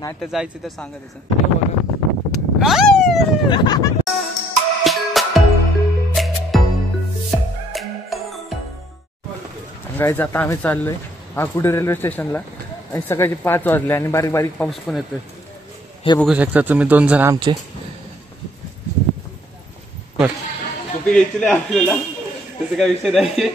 नाही तर जायचं तर सांगा त्याचं. गाईज आता आम्ही चाललोय आकुर्डी रेल्वे स्टेशनला आणि सकाळचे 5 वाजले आणि बारीक बारीक पाऊस पण येतोय. हे बघू शकता तुम्ही 2 जण आमचे. टोपी घ्यायची नाही आपल्याला, तसं काय विषय नाही.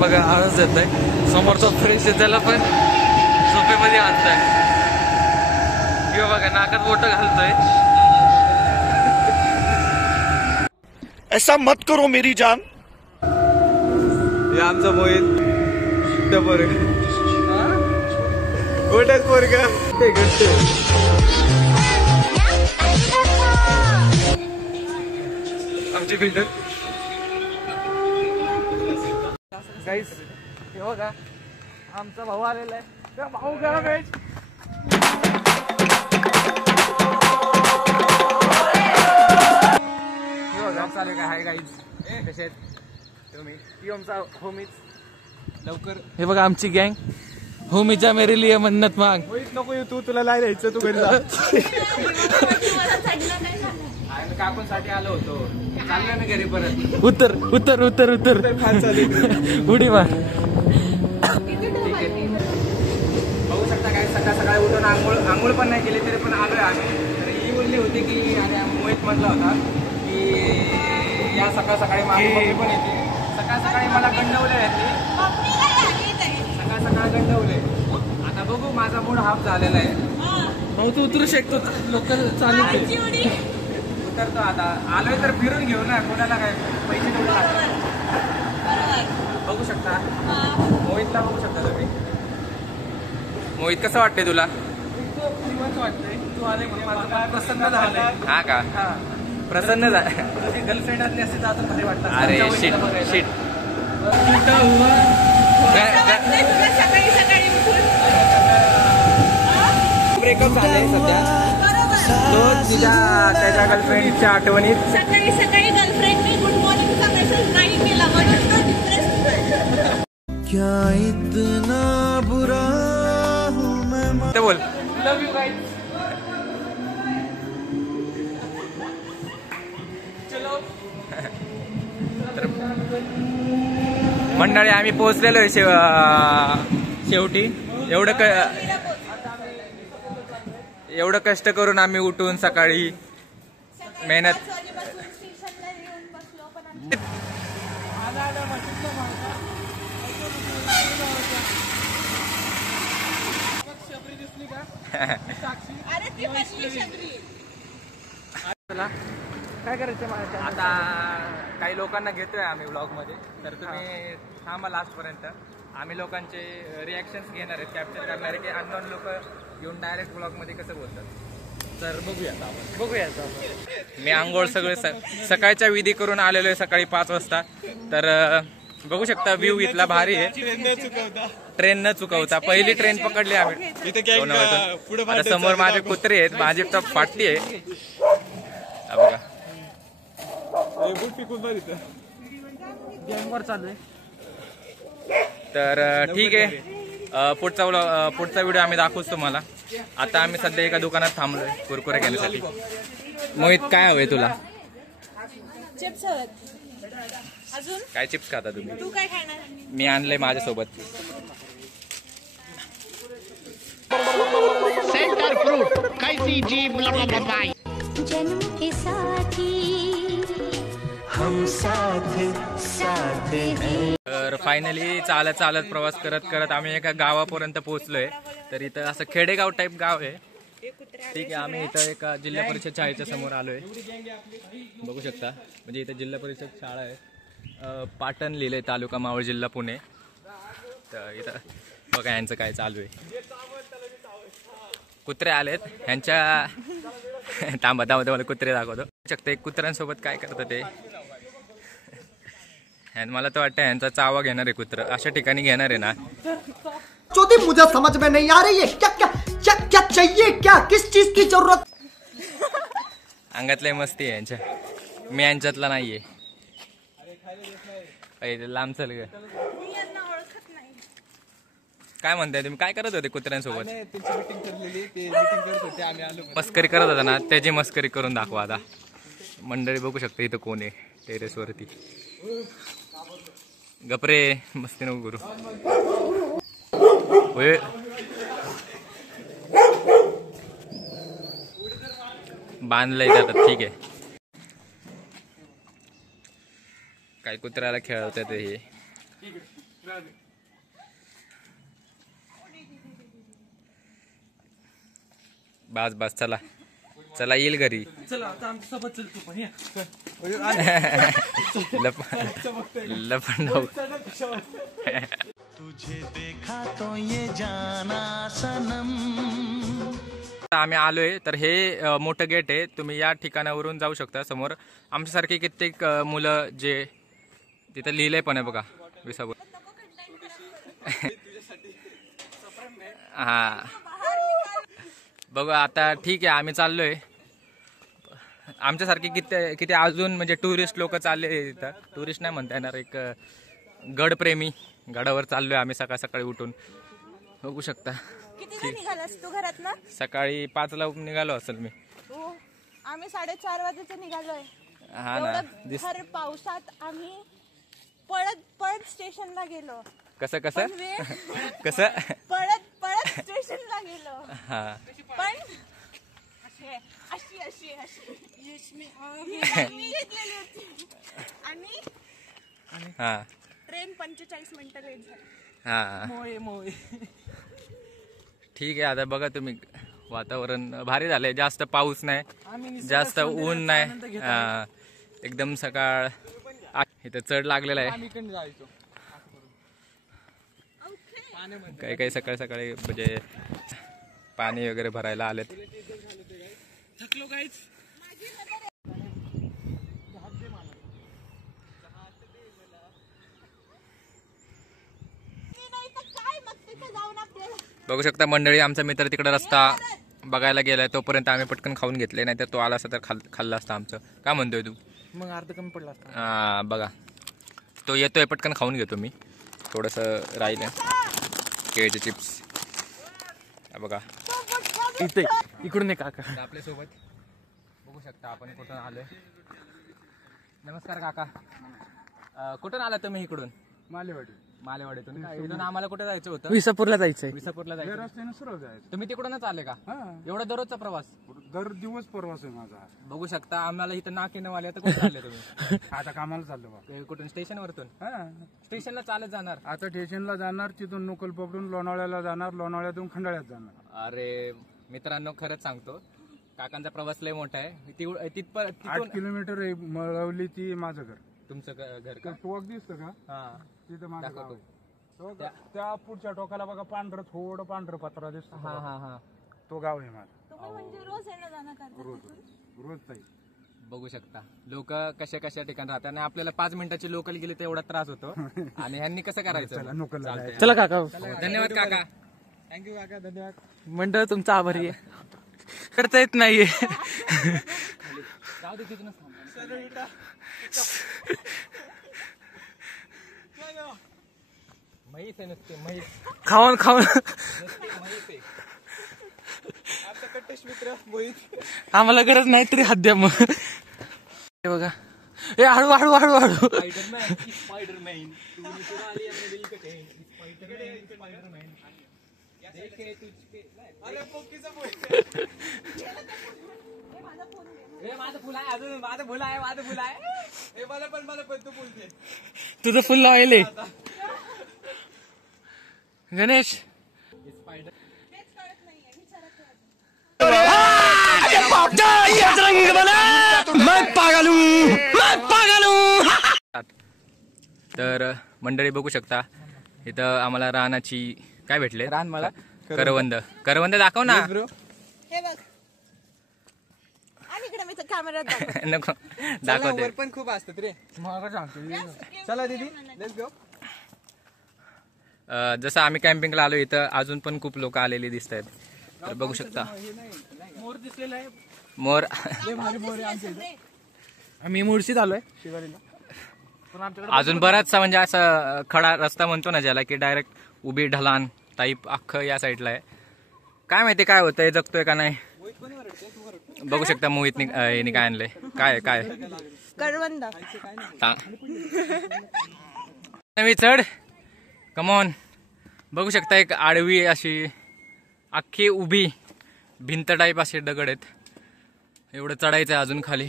बघा आवाज येत आहे समोरचा फ्रेश आहे त्याला पण झोपेमध्ये आणताय किंवा बघा नाकात बोटं घालतोय. ऐसा मत करो मेरी जान. हे आमचा मोहित गोटच पोरगा ते घट्ट आमची बिल्डर. गाईस हे बघा आमचा भाऊ आलेला आहे. भाऊ गरम आहे. हे बघा चालू काय हाय गाईज कसे आहेत तुम्ही. ही आमचा होमीच लवकर. हे बघा आमची गँग होमीच्या मेरे लिए मन्नत मांग. नको येऊ तू, तुला नाही राहायचं तू घरी जा. काकूंसाठी आलो होतो, चाललोय मी घरी परत. उतर उतर उतर उतर उडी मार. बघू शकता काय सकाळ सकाळी उठून आंघोळ पण नाही केली तरी पण आलोय आम्ही. तर ही बोलली होती की मोहित म्हटला होता की या सकाळ सकाळी माझी मम्मी पण येते. सकाळ सकाळी मला गंडवले यांनी, सकाळ सकाळ गंडवले. आता बघू माझा मूड हाफ झालेला आहे. भाऊ तू उतरू शकतो, लोक चालू उतरतो. आता आलोय तर फिरून घेऊ ना, कोणाला काय पैसे थोडे लागतात. बघू शकता मोहितला, बघू शकता तुम्ही. मोहित कसं वाटतंय तुला? वाटतंय तू आले प्रसन्न झालंय. हा का? प्रसन्न झालं. गर्लफ्रेंड असली असते तर अजून भारी वाटतं. अरे शिट शिट. ब्रेकअप झालंय सध्या. तो तिच्या त्याच्या गर्लफ्रेंडच्या आठवणीत सकाळी सकाळी गर्लफ्रेंडने गुड मॉर्निंगचा मेसेज नाही केला म्हणून तो डिप्रेस. क्या इतना बुरा हूं मैं. ते बोल लव यू गाइस. चलो मंडळी आम्ही पोहोचलेलो आहे शेवटी. एवढं कष्ट करून आम्ही उठून सकाळी मेहनत. काय करायचं आता काही लोकांना घेतोय आम्ही व्लॉग मध्ये, तर तुम्ही थांबा लास्ट पर्यंत. आम्ही लोकांचे रिॲक्शन्स घेणार आहेत, कॅप्चर करणार आहे की अननोन लोक येऊन डायरेक्ट ब्लॉग मध्ये कसं बोलतात. तर बघूयात. मी आंघोळ सगळे सकाळच्या विधी करून आलेलो आहे सकाळी 5 वाजता. तर बघू शकता व्ह्यू इथला भारी आहे. ट्रेन न चुकवता पहिली ट्रेन पकडली आम्ही. आता समोर माझे कुत्रे आहेत, माझी टप फाटती आहे बघा. चालू आहे. तर ठीक आहे, पुढचा व्हिडिओ आम्ही दाखवूच तुम्हाला. आता आम्ही सध्या एका दुकानात थांबलोय कुरकुरे घेण्यासाठी. मोहित काय हवंय तुला? चिप्स हवेत. अजून काय चिप्स खाता तुम्ही? तू काय खाणार? मी आणलंय माझ्यासोबत. सेंटर फ्रूट कैसी जीभ लबाई. जन्म के साथी हम साथ साथ हैं. तर फायनली चालत प्रवास करत आम्ही एका गावापर्यंत पोहोचलोय. तर इथं असं खेडेगाव टाईप गाव आहे. ठीक आहे, आम्ही इथं एका जिल्हा परिषद शाळेच्या समोर आलोय. बघू शकता म्हणजे इथं जिल्हा परिषद शाळा आहे. पाटण लिहिलंय, तालुका मावळ, जिल्हा पुणे. तर इथं बघा यांचं काय चालू आहे. कुत्रे आलेत ह्यांच्या. थांबा मला कुत्रे दाखवतो. शकता एक कुत्र्यांसोबत काय करतं ते. मला तर वाटतं यांचा चावा घेणार आहे कुत्र. अशा ठिकाणी घेणार आहे ना. चौथी मुझे समझ में नहीं आ रही है. क्या क्या क्या क्या चाहिए, क्या किस चीज की जरूरत. अंगातले मस्ती आहे यांच्या, मी यांच्यातला नाहीये. लांब चल ग. मी यांना ओळखत नाही. काय म्हणताय तुम्ही? काय करत होते कुत्र्यांसोबत? त्यांची मीटिंग ठरलेली, ते मीटिंग करत होते, आम्ही आलो. मस्करी करत होता ना, त्याची मस्करी करून दाखवा आता. मंडळी बघू शकता इथं कोण आहे टेरेस वरती. गपरे मस्ती नको करू. होय बांधलंय जातात. ठीक आहे. काय कुत्र्याला खेळवतात हे. बस बस चला चला येईल घरी. लपंड तुझे देखा तो ये जाना सनम. आम्ही आलोय. तर हे मोठं गेट आहे. तुम्ही या ठिकाणावरून जाऊ शकता. समोर आमच्यासारखे कित्येक मुलं जे तिथं लिहिलंय पण आहे बघा विसापूर. हा बघू आता. ठीक आहे आम्ही चाललोय. आमच्यासारखे किती अजून म्हणजे टुरिस्ट लोक चालले तिथं. टुरिस्ट नाही म्हणता येणार, एक गडप्रेमी. गडावर चाललोय आम्ही सकाळ सकाळी उठून. बघू शकता. किती निघालास तू घरात ना? सकाळी 5ला निघालो असेल मी. हो, आम्ही 4:30 वाजेचं निघालोय. हा ना भर पावसात आम्ही पळत स्टेशनला गेलो. कसं पण वेळ कसं पळत स्टेशनला गेलो. हा पण अशी मी घेतलेली होती आणि हा ट्रेन 45 मिनिटं लेट झाली. हा ठीक आहे. आता बघा तुम्ही वातावरण भारी झालंय. जास्त पाऊस नाही, जास्त ऊन नाही. एकदम सकाळ. इथं चढ लागलेला आहे. काही काही सकाळी सकाळी म्हणजे पाणी वगैरे भरायला आलेत. थकलो काहीच. बघू शकता मंडळी, आमचा मित्र तिकडे रस्ता बघायला गेलाय. तोपर्यंत आम्ही पटकन खाऊन घेतले, नाही तर तो आला असता तर खाल्ला असता आमचं. काय म्हणतोय तू? मग अर्ध कमी पडला असता. हा बघा तो येतोय, पटकन खाऊन घेतो मी. थोडंसं राहिलं. केळीचे चिप्स बघा इथे इकडून एक काका आपल्या सोबत. बघू शकता आपण कुठून आलोय. नमस्कार काका. कुठून आला तुम्ही? इकडून मालेवाडीतून. इथून आम्हाला कुठे जायचं होतं? विसापूरला जायचंय. विसापूरला जायचं. रस्त्याने सरळ जायचं. तुम्ही तिकडूनच आले का? एवढा दररोजचा प्रवास? दर दिवस प्रवास आहे माझा. बघू शकता आम्हाला इथं नाकेनं आले. तर कुठे आले तुम्ही? आता कामाला चाललो बा. कुठून? स्टेशन वरतून? स्टेशनला चालत जाणार? आता स्टेशनला जाणार, तिथून नोकल पकडून लोणावळ्याला जाणार, लोणावळ्यातून खंडाळ्यात जाणार. अरे मित्रांनो खरंच सांगतो, काकांचा प्रवास लय मोठा आहे. 8 किलोमीटर आहे. मळवली ती माझं घर. तुमचं घर का? टोक दिसतं का? हा तिथं माझं दाखव गाव तू. आहे. त्या पुढच्या टोकाला बघा पांढरं, थोडं पांढरं पत्रा दिसतो. हा हा हा तो गाव आहे माझं. तुम्ही म्हणजे रोज येणं जाणं करता? रोज ताई. बघू शकता लोक कशा कशा ठिकाणी राहतात. आणि आपल्याला 5 मिनिटाची लोकल गेली तर एवढा त्रास होतो. आणि ह्यांनी कसं करायचं? नोकल चला काका. धन्यवाद काका. थँक्यू काका. धन्यवाद. मंडळ तुमचा आभारी आहे. करता येत नाहीये. म्हैस आहे नुसते म्हैस. खाऊन मित्र मोहित. आम्हाला गरज नाही तरी हात द्या मग. हे बघा. ए हळू हळू हळू हळू. स्पाइडरमॅन माझं फुल आहे. अजून माझं फुल आहे. मला पण तू बोलते. तुझं फुल लावले गणेश. तर मंडळी बघू शकता इथं आम्हाला रानाची काय भेटले? रान मला करवंद दाखव ना. हे बघ. आणि इकडे मी कॅमेऱ्यात दाखवते. नको दाखवते. पण खूप असतात रे. चला दीदी लेट्स गो. जसं आम्ही कॅम्पिंगला आलो इथं अजून पण खूप लोक आलेली दिसत आहेत. तर बघू शकता मोर दिसलेला आहे. मोर. आम्ही मुळशीत आलोय शिवारीला. अजून बराचसा म्हणजे असा खडा रस्ता म्हणतो ना ज्याला, की डायरेक्ट उभी ढलान टाईप अख्खं या साईडला आहे. काय माहिती काय होतंय, जगतोय का नाही. बघू शकता मोहितने काय आणलंय. काय काय करवंद. नवी चढ कमॉन. बघू शकता एक आडवी अशी अख्खी उभी भिंत टाईप असे दगड आहेत. एवढं चढायचं आहे अजून खाली.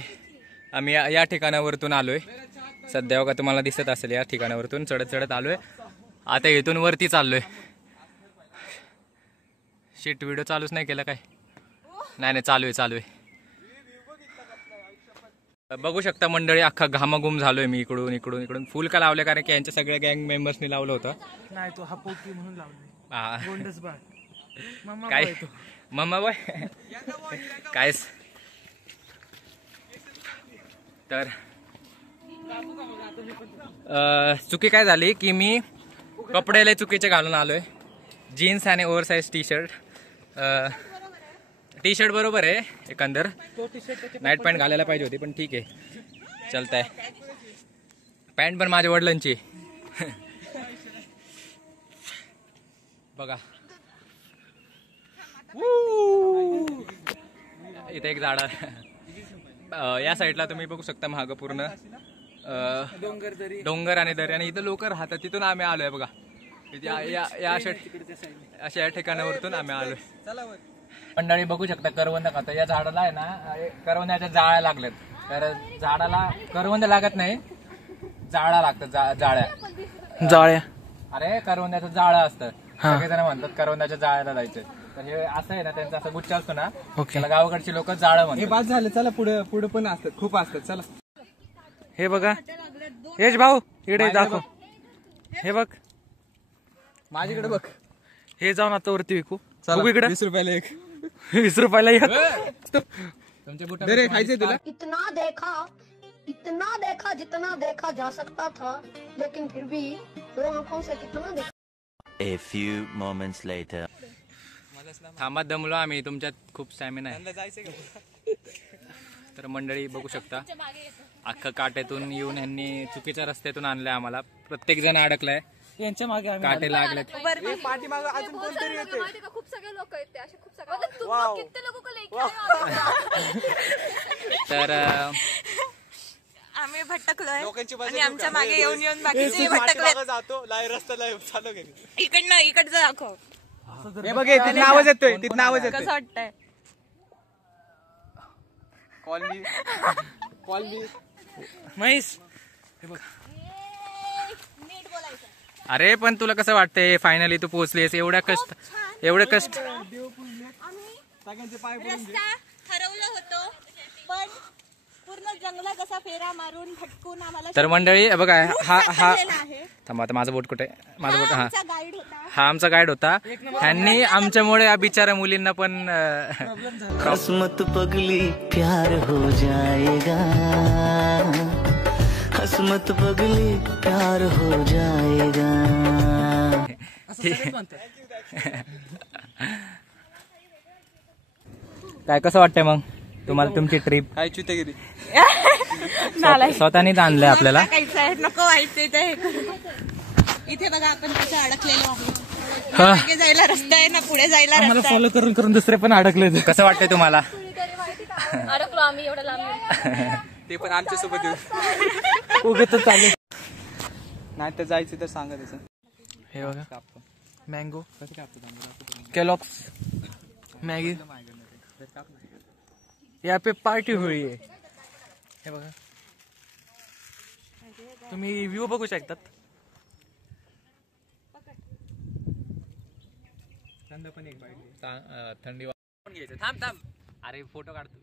आम्ही या ठिकाणावरतून आलोय सध्या. बघा तुम्हाला दिसत असेल या ठिकाणावरतून चढत चढत आलोय. आता इथून वरती चाललोय. शीट व्हिडिओ चालूच नाही केला काय. नाही चालू आहे. बघू शकता मंडळी अख्खा घामाघूम झालोय मी. इकडून फुल का लावले कारण की यांच्या सगळ्या गँग मेंबर्सनी लावलं होतं. नाही तो हा पोकी म्हणून लावले. काय मम्मा बॉय काय. तर चुकी काय झाली की मी कपडे लय चुकीचे घालून आलोय. जीन्स आणि ओव्हरसाइज टी शर्ट बरोबर आहे एकंदर. नाईट पॅन्ट घालायला पाहिजे होती पण ठीक आहे चालतंय. पॅन्ट पण माझ्या वडिलांची. बघा इथे एक झाड या साईडला तुम्ही बघू शकता. महाग पूर्ण डोंगर आणि दरी आणि इथं लोक राहतात. तिथून आम्ही आलोय बघा. अशा या ठिकाणावरतून आम्ही आलोय. मंडळी बघू शकता करवंद खाता. या झाडाला आहे ना करवंदाच्या जाळ्या लागल्यात. तर झाडाला करवंद लागत नाही, जाळ्या लागतात. जाळ्या अरे करवंदाचं जाळं असतं. सगळेजण म्हणतात करवंदाच्या जाळ्याला जायचं. तर हे असं आहे ना त्यांचा असं गुच्छ असतो ना त्याला गावाकडची लोक जाळं म्हणतात. हे बाद झालं. चला पुढे पण असतात, खूप असतात. चला हे बघा यश भाऊ इकडे दाखव. हे बघ माझ्याकडे बघ. हे जाऊन आता वरती विकू. इकडे 20 रुपयाला एक. 20 रुपयाला एक. खायचंय तुला. इतना देखा जितना देखा जा सकता था, लेकिन फिर भी दो आंखों से कितना देखा. A few moments later. थांबा दमलो आम्ही. तुमच्यात खूप स्टॅमिना आहे. तर मंडळी बघू शकता अख्खा काट्यातून येऊन यांनी चुकीच्या रस्त्यातून आणलंय आम्हाला. प्रत्येक जण अडकलाय यांच्या मागे. काटे लागले पाठीमागं अजून कोणतरी येते. खूप सगळे लोक आहेत ते असे खूप सगळे. तर आम्ही भटकलोय आणि आमच्या मागे येऊन बाकीचे भटकले. जातो रस्त्याला चालू इकडचं दाखव. हे बघ तिथं आवाज येतोय. तिथं आवाज येतोय. कसं वाटतंय. कॉल मी म्हैस. अरे पण तुला कसं वाटतंय फायनली तू पोहोचलीस. एवढे कष्ट रस्ता ठरवलं होतं पण पूर्ण जंगलात असा फेरा मारून भटकून आम्हाला. तर मंडळी बघा हा थांबा आता माझं बोट कुठे. माझं बोट हा आमचा गाईड होता. ह्यांनी आमच्यामुळे या बिचारा मुलींना पण हसमत पगली प्यार हो जाएगा. हसमत पगली प्यार हो जाएगा. काय कसं वाटतंय मग तुम्हाला तुमची ट्रिप. काय चितेगिरी स्वतःनीच आणलंय आपल्याला. नको व्हायचंय ते. इथे बघा आपण कसं अडकलेलो आहे. जायला रस्ता आहे ना पुढे जायला मला फॉलो करून करून दुसरे पण अडकले. कसं वाटतंय तुम्हाला. अडकलो आम्ही एवढं लांब. ते पण आमच्या सोबत येऊ. उगीच चालेल. नाही तर जायचं तर सांगा त्याचं. हे बघा मँगो केलॉग्स मॅगी. यहाँ पे पार्टी हुई है. हे बघा तुम्ही व्ह्यू बघू शकतात. थंडी वाजून घ्यायचं. थांब अरे फोटो काढतो.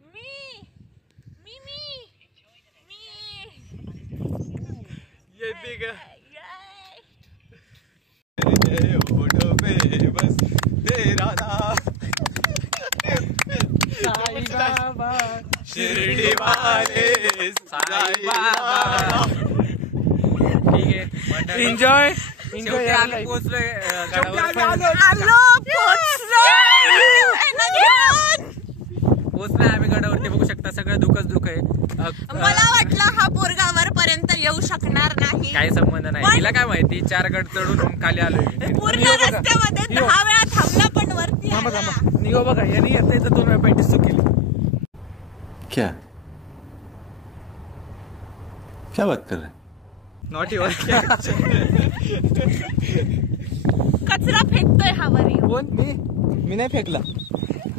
बस तेरा नाम साई बाबा शिर्डी वाले साई बाबा. ठीक आहे एन्जॉय. आम्ही पोहोचलोय आम्ही गडावरती. बघू शकता सगळं दुःखच दुःख आहे. मला वाटलं हा पोरगा वरपर्यंत येऊ शकणार येणार नाही. काही संबंध नाही. तिला काय माहिती 4 गट चढून खाली आलोय. पूर्ण रस्त्यामध्ये 10 वेळा थांबला पण वरती आला. निघो बघा यांनी येते तर 2 वेळा पॅन्टी चुकली. क्या क्या बात कर रहे हैं? नॉटी कचरा फेकतोय हा वर येऊन. कोण? मी नाही फेकला,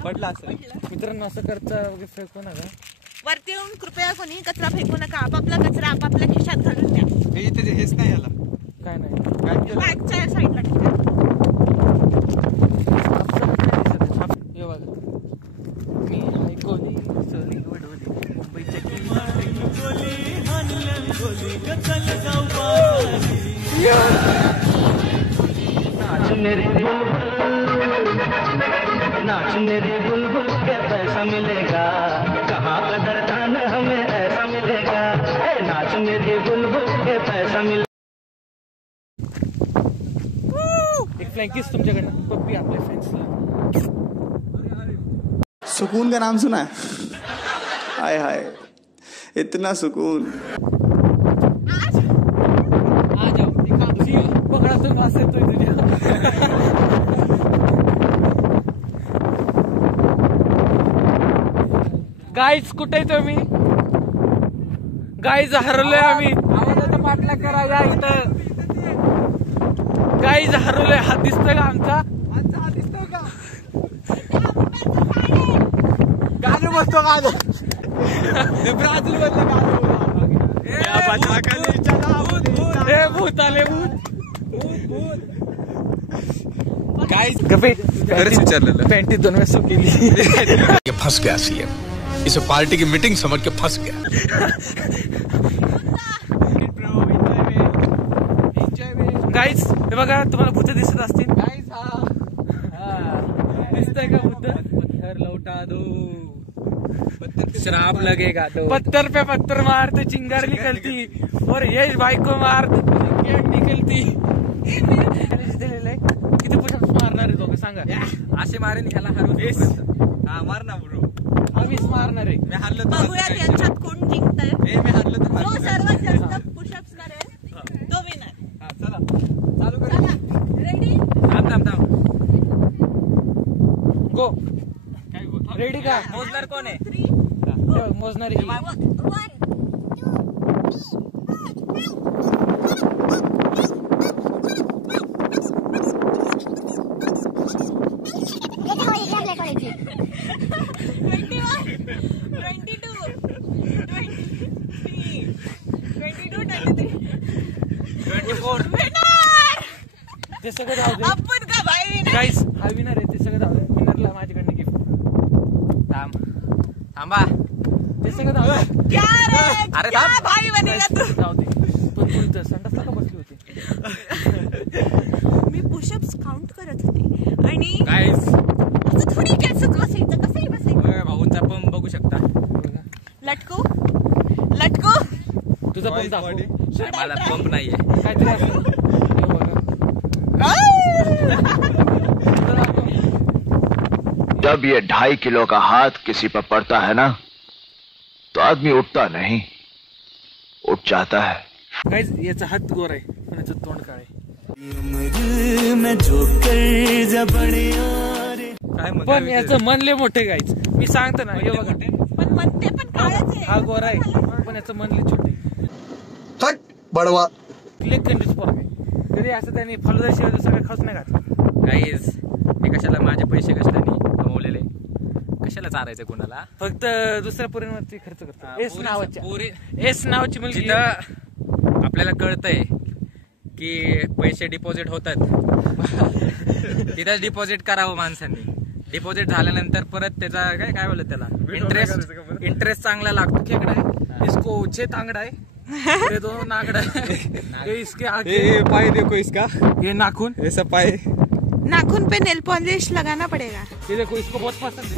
पडला असं. मित्रांनो असं करता फेकू नका. वरती येऊन कृपया कोणी कचरा फेकू नका. आपापला कचरा आपापल्या खिशात घालून द्या. इथे हेच नाही याला काय नाही बॅगच्या साईडला ठेवा. मी ऐकवली सरी वडवली मुंबईच्या नाच मेरी बुलबुल के पैसा मिलेगा, कहाँ कदर दान हमें ऐसा मिलेगा, नाच मेरी बुलबुल के पैसा मिलेगा. एक फ्लँकीस तुमच्याकडनं पप्पी आपल्या फ्रेंड्सला. सुकून का नाम सुना है? हाय हाय इतना सुकून. आ जाओ पकडा तो वास येतोय तुझ्या. गाईज कुठे तुम्ही? गाईज हरवलोय आम्ही. आवाजाचा पाठला करा या इथं. गाईज हरवलोय. हात दिसतोय का आमचा? हात दिसतोय का? गाणं बसतो गाणं. ब्राझील मधलं गाणं. भूत आले भूत. गाईज गप्पे खरंच विचारलेलं. पॅन्टी 2 वेळा सुकली. फंस गया सीएम. इसे पार्टी की मीटिंग समझ के फंस गया. गाईज हे बघा तुम्हाला भूत दिसत असतील. गाईज दिसतंय का भूत? पत्थर लौटा दो श्राप लगेगा तो. पत्थर पे पत्थर मारते चिंगारी निकलती और यश भाई को मारते केट निकलती. किती पुशअप्स मारणार आहे दोघं सांगा? असे मारेन ह्याला हरवून. हा मार ना ब्रो. आम्हीच मारणार आहे. मी हरलो तर बघूयात यांच्यात कोण जिंकतंय. मी हरलो तर जो सर्वात जास्त पुशअप्स करेल तो विनर. चला चालू कर. रेडी? थांब गो. रेडी का? मोजणार कोण आहे? मोजणार ते सगळं जाऊ दे. आपण का भाई गाईस हा विनर आहे. ते सगळं जाऊ दे. विनरला माझ्याकडनं गिफ्ट. थांबा ते सगळं जाऊ दे. अरे भाई बनेगा तू. जाऊ दे. पण संडासला का बसली होती? मी पुशअप्स काउंट करत होते आणि गाईस असं थोडी कॅसच बसायचं. कसंही बसायचं. भाऊंचा पंप बघू शकता. लटकू तुझा पंप दाखव. मला पंप नाहीये. काहीतरी असं. जब ये 2.5 किलो का हाथ किसी पर पड़ता है ना तो आदमी उठता नहीं, उठ जाता है. गाईस याचा हात गोर आहे पण याचं तोंड काळ आहे. पण याचं मन लय मोठे गाईच. मी सांगतो ना. हे बघा पण म्हणते पण काळच आहे. हा गोरा आहे पण याचं मन लय छोटे. हट बडवा. लेग कंजूस पोरग आहे. कधी असं त्यांनी फलदाशिवाय दुसरं खाऊच नाही घातलं. गाईज मी कशाला माझे पैसे कशाने कमवलेले कशाला चारायचं कोणाला? फक्त दुसऱ्या पोरींवरती खर्च करतो. एस नावाची मुलगी. आपल्याला कळतंय की पैसे डिपॉझिट होतात तिथंच डिपॉझिट करावं माणसांनी. डिपॉझिट झाल्यानंतर परत त्याचा काय बोलत त्याला इंटरेस्ट चांगला लागतो. खेकडा आहे इसको 6 तांगडा है. ये 2 नागड़ा है. इसके आगे पाए देखो इसका. ये नाखून ऐसा पाए. नाखून पे नेल पॉलिश लगाना पड़ेगा. ये देखो इसको बहुत पसंद है.